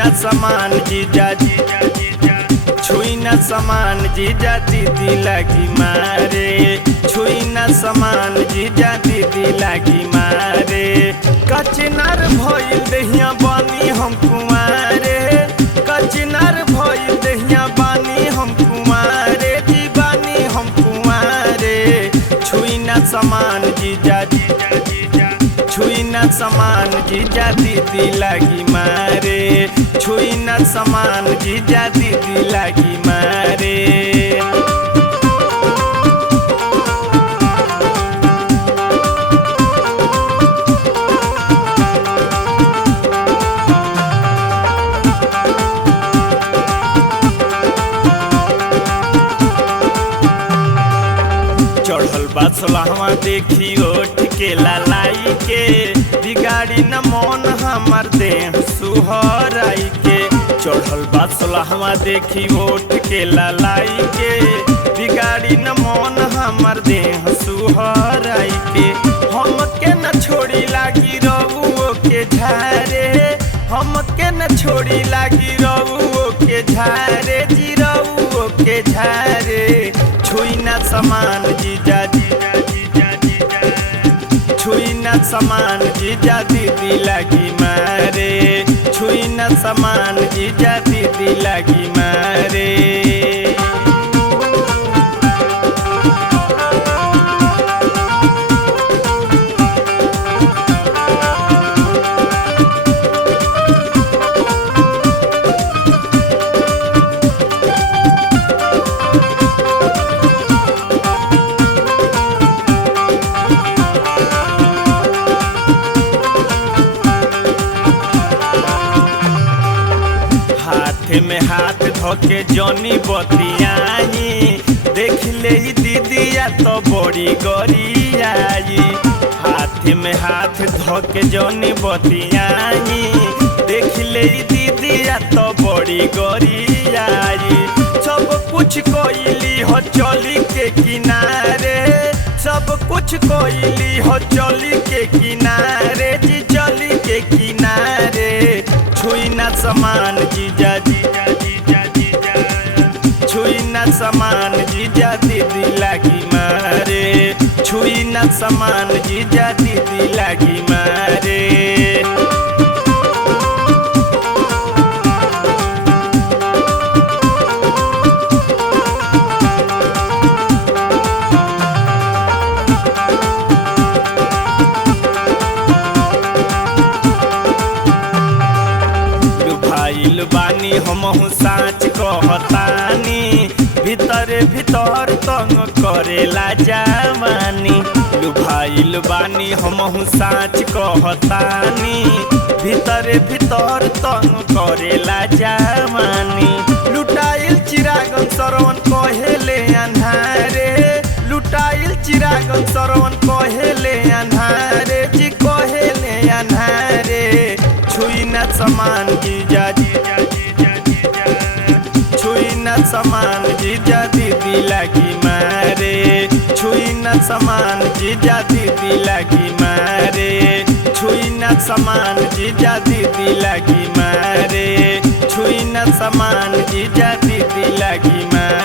न समान जीजा जीजा जीजा, छुई न समान जीजा दीदी लगी मारे, छुई न समान जीजा दीदी लगी मारे। कचनार भइल दहिया बानी हम कुमारे, कचनार भइल दहिया बानी हम कुमारे, जी बानी हम कुमारे। छुई न समान जीजा जीजा जीजा, छुई न समान जीजा दीदी लगी मारे, छुई न समान जीजा दीदी लगी मारे। चढ़ल बा सोलहवा देखी ओठ के ललाई के, बिगाड़ी न मन हमर देह सुहराई के। चढ़ल बा सोलहवा देखी ओठ के ललाई के, बिगाड़ी न मन हमर देह सुहराई के। हम के न छोड़ी लागी रउओ के झारे, हम के न छोड़ी लागी रउओ के झारे, जी रउओ के झारे। छुई न समान जीजा जीजा जीजा जीजा, छुई न समान जीजा दीदी लगी मारे, छुई न समान जीजा दीदी लगी मारे। में हाथ धोके जनी बतियाई, देख ले दीदिया तो बड़ी गरियाई। हाथ में हाथ धोके जनी बतियाई, देख ले दीदिया तो बड़ी गरियाई। सब कुछ कोइली हो चली के किनारे, सब कुछ कोइली हो चली के किनारे, जी चली के किनारे। छुई न समान जीजा जीजा जीजा जीजा, छुई न समान जीजा दीदी लगी मारे, छुई न समान जीजा दीदी लगी मारे। बानी हमहु साँच कहतानी, भीतरे भीतर तंग करेला जवानी। लुभाइल बानी हमहु साँच कहतानी, भीतरे भीतर तंग करेला जवानी। लुटाइल चिरागन सरवन कहेले अन्हारे, लुटाइल चिरागन सरवन कहेले अन्हारे, जी कहेले अन्हारे। छुई न समान जीजा जीजा जीजा जीजा, छुई न समान जीजा दीदी लगी मारे, छुई न समान जीजा दीदी लगी मारे, छुई न समान जीजा दीदी लगी मारे, छुई न समान जीजा दीदी लगी मारे।